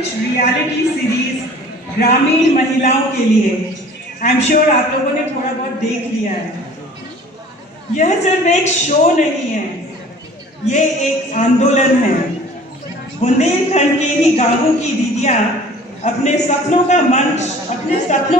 Rich reality series ग्रामीण महिलाओं के लिए। आई एम श्योर आप लोगों ने थोड़ा बहुत देख लिया है। यह सिर्फ एक शो नहीं है, ये एक आंदोलन है। बुंदेलखंड के ही गांवों की दीदियां अपने सपनों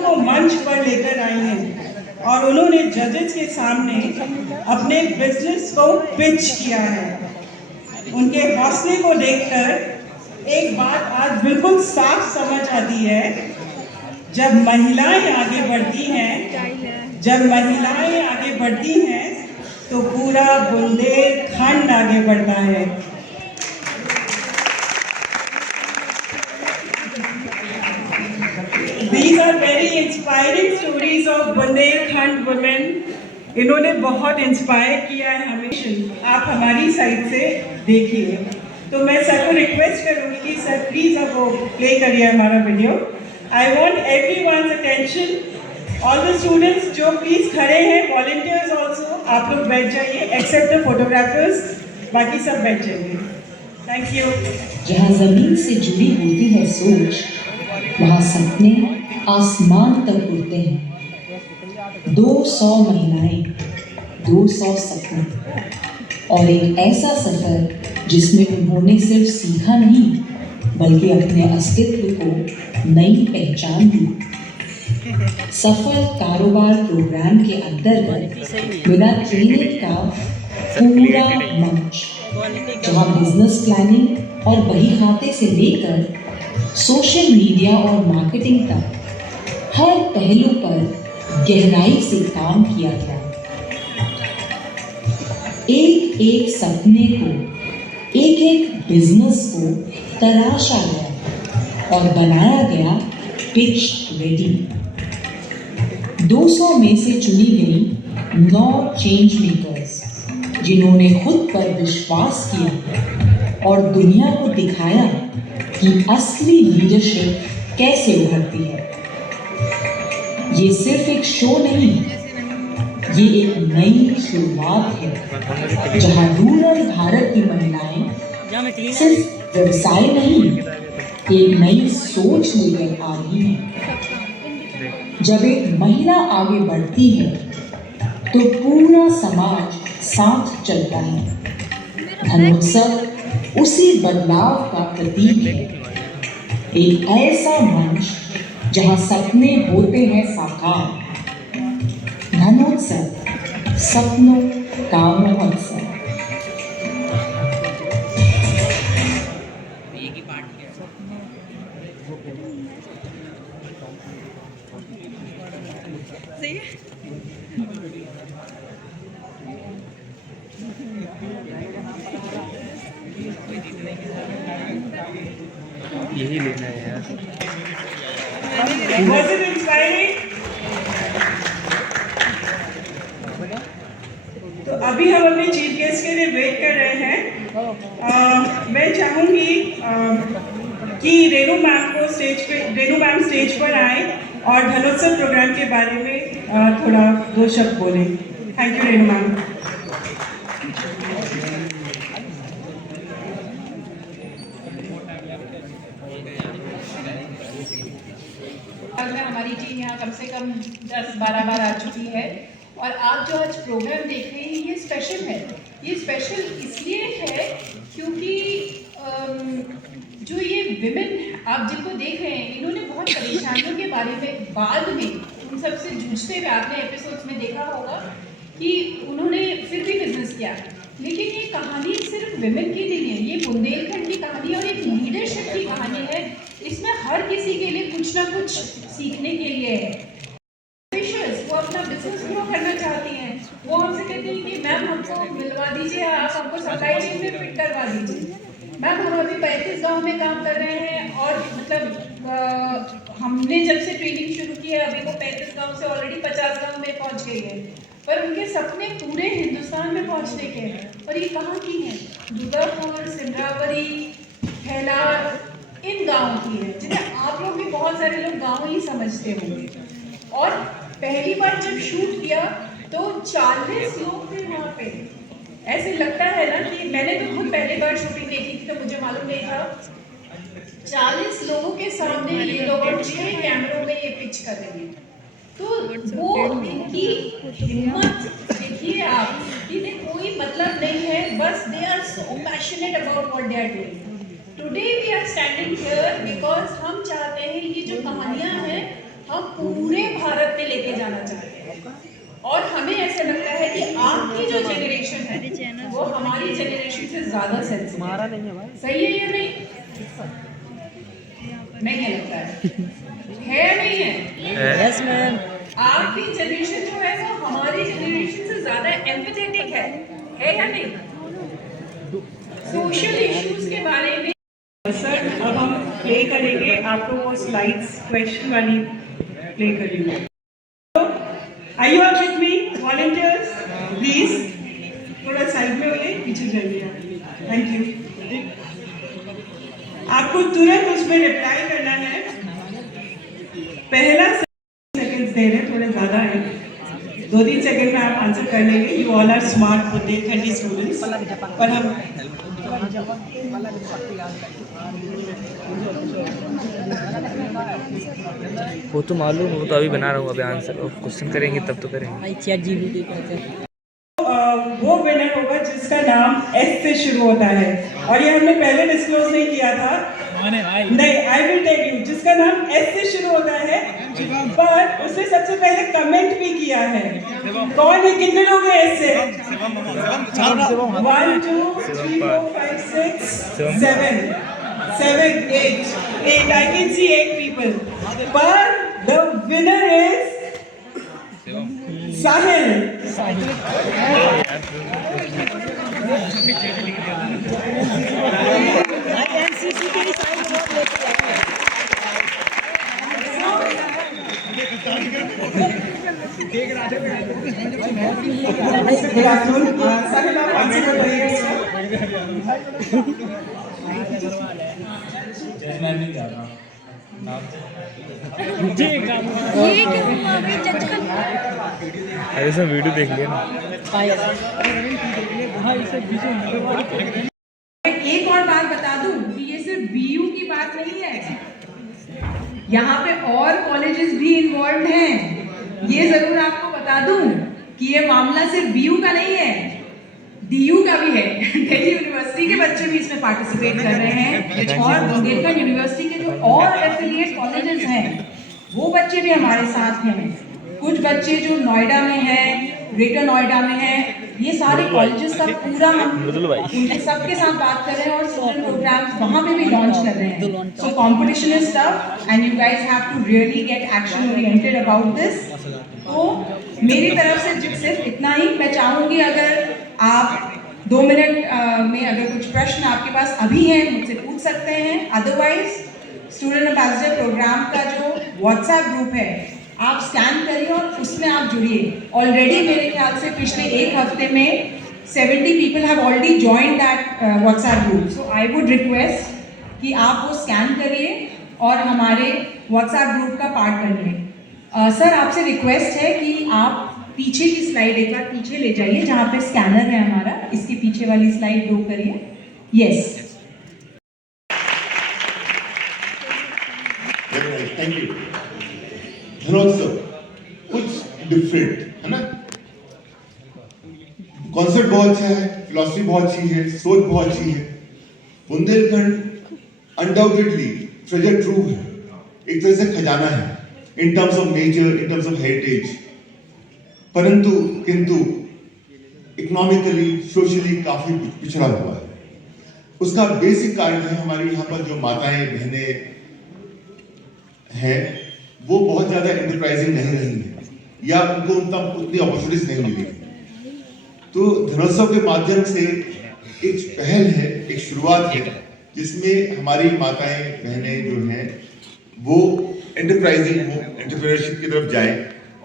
को मंच पर लेकर आई हैं और उन्होंने जजेस के सामने अपने बिजनेस को पिच किया है। उनके हौसले को देखकर एक बात आज बिल्कुल साफ समझ आती है, जब महिलाएं आगे बढ़ती हैं तो पूरा बुंदेलखंड आगे बढ़ता है। These are very inspiring stories of Bundelkhand women। इन्होंने बहुत इंस्पायर किया है हमें। आप हमारी साइड से देखिए। तो मैं सर को रिक्वेस्ट करूंगी कि सर प्लीज अब वो प्ले करिए हमारा video. I want everyone's attention, all the students जो प्लीज खड़े हैं, वॉलंटियर्स ऑल्सो, आप लोग बैठ जाइए एक्सेप्ट द फोटोग्राफर्स, बाकी सब बैठ जाइए। Thank you. जहाँ जमीन से जुड़ी होती है सोच, वहाँ सपने आसमान तक उड़ते हैं। 200 महिलाएं, 200 सपने और एक ऐसा सफर जिसमें उन्होंने सिर्फ सीखा नहीं बल्कि अपने अस्तित्व को नई पहचान दी। सफल कारोबार प्रोग्राम के अंतर्गत मेरा ट्रेनिंग का पूरा मंच, जहाँ बिजनेस प्लानिंग और बही खाते से लेकर सोशल मीडिया और मार्केटिंग तक हर पहलू पर गहराई से काम किया गया। एक एक सपने को, एक एक बिजनेस को तराशा गया और बनाया गया पिच रेडी। 200 में से चुनी गई 9 चेंज मेकर्स, जिन्होंने खुद पर विश्वास किया और दुनिया को दिखाया कि असली लीडरशिप कैसे उभरती है। ये सिर्फ एक शो नहीं, ये एक नई शुरुआत है, जहां रूरल भारत की महिलाएं सिर्फ व्यवसाय नहीं, एक नई सोच लेकर आ रही हैं। जब एक महिला आगे बढ़ती है तो पूरा समाज साथ चलता है। धनोत्सव उसी बदलाव का प्रतीक है, एक ऐसा मंच जहां सपने होते हैं साकार। धनोत्सव, सपनों का महोत्सव। यही लेना है यार। Was it inspiring? तो अभी हम अपने चीफ गेस्ट के लिए वेट कर रहे हैं। मैं चाहूंगी कि रेनू मैम स्टेज पर आए और धनोत्सव प्रोग्राम के बारे में थोड़ा 2 शब्द बोलें। Thank you Renu ma'am. हमारी टीम यहाँ कम से कम 10-12 बार आ चुकी है और आप जो आज प्रोग्राम देख रहे हैं ये स्पेशल है। ये स्पेशल इसलिए है क्योंकि जो ये विमेन आप जिनको देख रहे हैं, इन्होंने बहुत परेशानियों के बारे में बाद में उन सबसे जूझते हुए आपने एपिसोड्स में देखा होगा कि उन्होंने फिर भी बिजनेस किया। लेकिन ये कहानी सिर्फ विमेन की नहीं है, ये बुंदेलखंड की कहानी और एक लीडरशिप की कहानी है। इसमें हर किसी के लिए कुछ ना कुछ सीखने के लिए है। वो अपना बिजनेस ग्रो करना चाहती हैं, वो हमसे कहती हैं कि मैम हमको मिलवा दीजिए, आप हमको सप्लाई चेन में फिट करवा दीजिए। मैम हम अभी 35 गाँव में काम कर रहे हैं और मतलब हमने जब से ट्रेनिंग शुरू की है अभी वो 35 गाँव से ऑलरेडी 50 गाँव में पहुँच गई है, पर उनके सपने पूरे हिंदुस्तान में पहुँचने के हैं। और ये कहाँ की हैं? दुर्गापुर, सिंधरावरी, खैलार, इन गाँव की है, जिन्हें आप लोग भी बहुत सारे लोग गाँव ही समझते होंगे। और पहली बार जब शूट किया तो 40 लोग थे वहाँ पे। ऐसे लगता है ना कि मैंने तो खुद पहली बार शूटिंग देखी थी तो मुझे मालूम नहीं था 40 लोगों के सामने ये लोग और 6 कैमरों में ये पिच कर रही है। तो वो इनकी हिम्मत देखिए आप, इन्हें कोई मतलब नहीं है, बस they are so passionate about what they are doing. Today we are standing here because हम चाहते हैं ये जो कहानियां हैं हम पूरे भारत में लेके जाना चाहते हैं, और हमें ऐसा लगता है कि आपकी जो जनरेशन है वो हमारी जनरेशन से ज्यादा सेंसिटिव है। सही है या नहीं? नहीं है, लगता है नहीं है? Yes ma'am. आपकी जनरेशन जो है वो हमारी जनरेशन से ज्यादा एम्पैथेटिक है या नहीं? सोशल इश्यूज के बारे में। सर अब हम प्ले करेंगे, आपको वो स्लाइड्स क्वेश्चन वाली प्ले करेंगे। Are you all with me? Volunteers, please. थोड़ा साइड में होइए, पीछे जाइए। Thank you. आपको तुरंत उसमें रिप्लाई करना है। पहला सेकंड्स दे रहे, थोड़े ज़्यादा है, 2-3 सेकंड में आप आंसर कर लेंगे। यू ऑल आर स्मार्ट होते 30 स्टूडेंट्स, पर हम वो तो मालूम, वो तो अभी बना रहा हूँ, अभी आंसर और क्वेश्चन करेंगे तब तो करेंगे। वो विनर होगा जिसका नाम एस से शुरू होता है, और ये हमने पहले डिस्क्लोज नहीं किया था। नहीं, आई विल टेल यू, जिसका नाम एस से शुरू होता है, पर उसने सबसे पहले कमेंट भी किया है। कौन है? कितने लोग हैं एस से? 1 2 3 4 5 6 7 8 I can see 8 people, but the winner is Sahil. Good afternoon. Sahil, आप आंसर बताइए इसका। जजमेंट नहीं कर रहा अरे सब वीडियो देख लिया ना। एक और बात बता दूं कि ये सिर्फ बीयू की बात नहीं है, यहाँ पे और कॉलेजेस भी इन्वॉल्व हैं। ये जरूर आपको बता दूं कि ये मामला सिर्फ बीयू का नहीं है, डीयू का भी है। दिल्ली यूनिवर्सिटी के बच्चे भी इसमें पार्टिसिपेट कर रहे हैं, और बुंदेलखंड यूनिवर्सिटी के जो और एफिलिएट कॉलेजेस हैं वो बच्चे भी हमारे साथ हैं। कुछ बच्चे जो नोएडा में हैं, ग्रेटर नोएडा में हैं, ये सारे कॉलेजेस का पूरा हम उनके सबके साथ बात कर रहे हैं और स्टूडेंट प्रोग्राम्स वहाँ पे भी लॉन्च कर रहे हैं। So competition is tough and you guys have to really get action oriented about this. तो मेरी तरफ से सिर्फ इतना ही। मैं चाहूँगी अगर आप 2 मिनट में अगर कुछ प्रश्न आपके पास अभी हैं मुझसे पूछ सकते हैं, अदरवाइज स्टूडेंट एम्बेसडर प्रोग्राम का जो व्हाट्सएप ग्रुप है आप स्कैन करिए और उसमें आप जुड़िए। ऑलरेडी मेरे ख्याल से पिछले 1 हफ्ते में 70 people have already joined that WhatsApp group. So I would request कि आप वो स्कैन करिए और हमारे व्हाट्सएप ग्रुप का पार्ट बनिए। सर आपसे रिक्वेस्ट है कि आप पीछे की स्लाइड एक बार पीछे ले जाइए, जहाँ पे स्कैनर है हमारा, इसके पीछे वाली स्लाइड दो करिए। Yes, thank you. धनोत्सव कुछ डिफरेंट है ना, कॉन्सेप्ट बहुत अच्छा है, फिलॉसफी बहुत अच्छी है, सोच बहुत अच्छी है। बुंदेलखंड अनडाउटेडली ट्रेजर ट्रूव है, एक तरह से खजाना है in terms of nature, in terms of heritage, परंतु किंतु इकोनॉमिकली सोशली काफी पिछड़ा हुआ है। उसका बेसिक कारण है हमारी यहाँ पर जो माताएं बहनें हैं वो बहुत ज्यादा इंटरप्राइजिंग नहीं रही है, या उनको उतनी अपॉर्चुनिटीज नहीं मिली। तो धनोत्सव के माध्यम से एक पहल है, एक शुरुआत है, जिसमें हमारी माताएं बहनें जो हैं वो एंटरप्राइजिंग हो, एंटरप्रेन्योरशिप की तरफ जाए,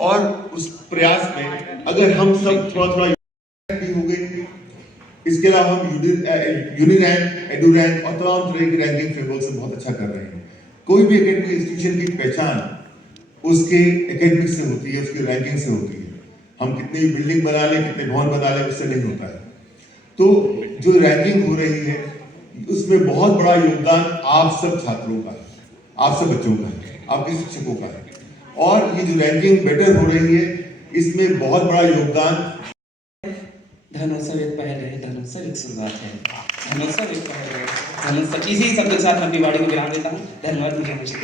और उस प्रयास में अगर हम सब थोड़ा भी हो गए। इसके अलावा हम यूनिरैंक, एडुरैंक और तमाम तरह की रैंकिंग फ्रेमवर्क से बहुत अच्छा कर रहे हैं। कोई भी एकेडमिक इंस्टीट्यूशन की पहचान उसके एकेडमिक से होती है, उसकी रैंकिंग से होती है। हम कितनी भी बिल्डिंग बना लें, कितने भवन बना लें, उससे नहीं होता है। तो जो रैंकिंग हो रही है उसमें बहुत बड़ा योगदान आप सब छात्रों का है, आप सब बच्चों का है, आपके शिक्षकों का है। और ये जो रैंकिंग बेटर हो रही है, इसमें बहुत बड़ा योगदान धनोत्सव एक पहल है, धनोत्सव एक शुरुआत है, धनोत्सव एक पहल है, धनोत्सव। इसी शब्द के साथ मैं अपनी वाणी को विराम देता हूँ। धन्यवाद मुझे मुझे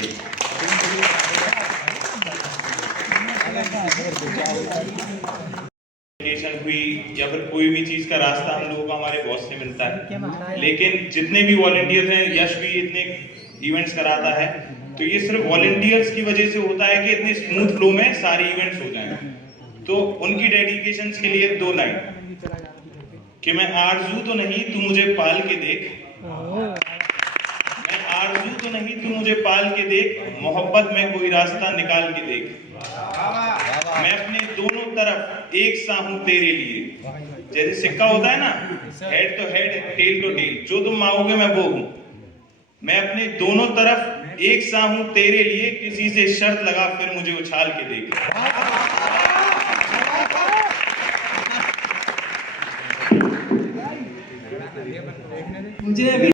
हुई या फिर कोई भी चीज का रास्ता हम लोगों को हमारे बॉस से मिलता है, लेकिन जितने भी वॉलंटियर्स हैं, यश भी इतने इवेंट्स कराता है, तो ये सिर्फ वॉलंटियर्स की वजह से होता है कि इतने स्मूथ फ्लो में सारे इवेंट्स हो जाएं। तो उनकी डेडिकेशन के लिए 2 लाइन कि मैं आरजू तो नहीं तू मुझे पाल के देख, मैं आरजू तो नहीं तू मुझे पाल के देख, मोहब्बत में कोई रास्ता निकाल के देख, मैं अपने दोनों तरफ एक सा हूं तेरे लिए। जैसे सिक्का होता है ना, हेड तो हेड, टेल तो टेल, जो तुम मांगोगे मैं वो हूं। मैं अपने दोनों तरफ एक सा हूं तेरे लिए, किसी से शर्त लगा फिर मुझे उछाल के देख। मुझे अभी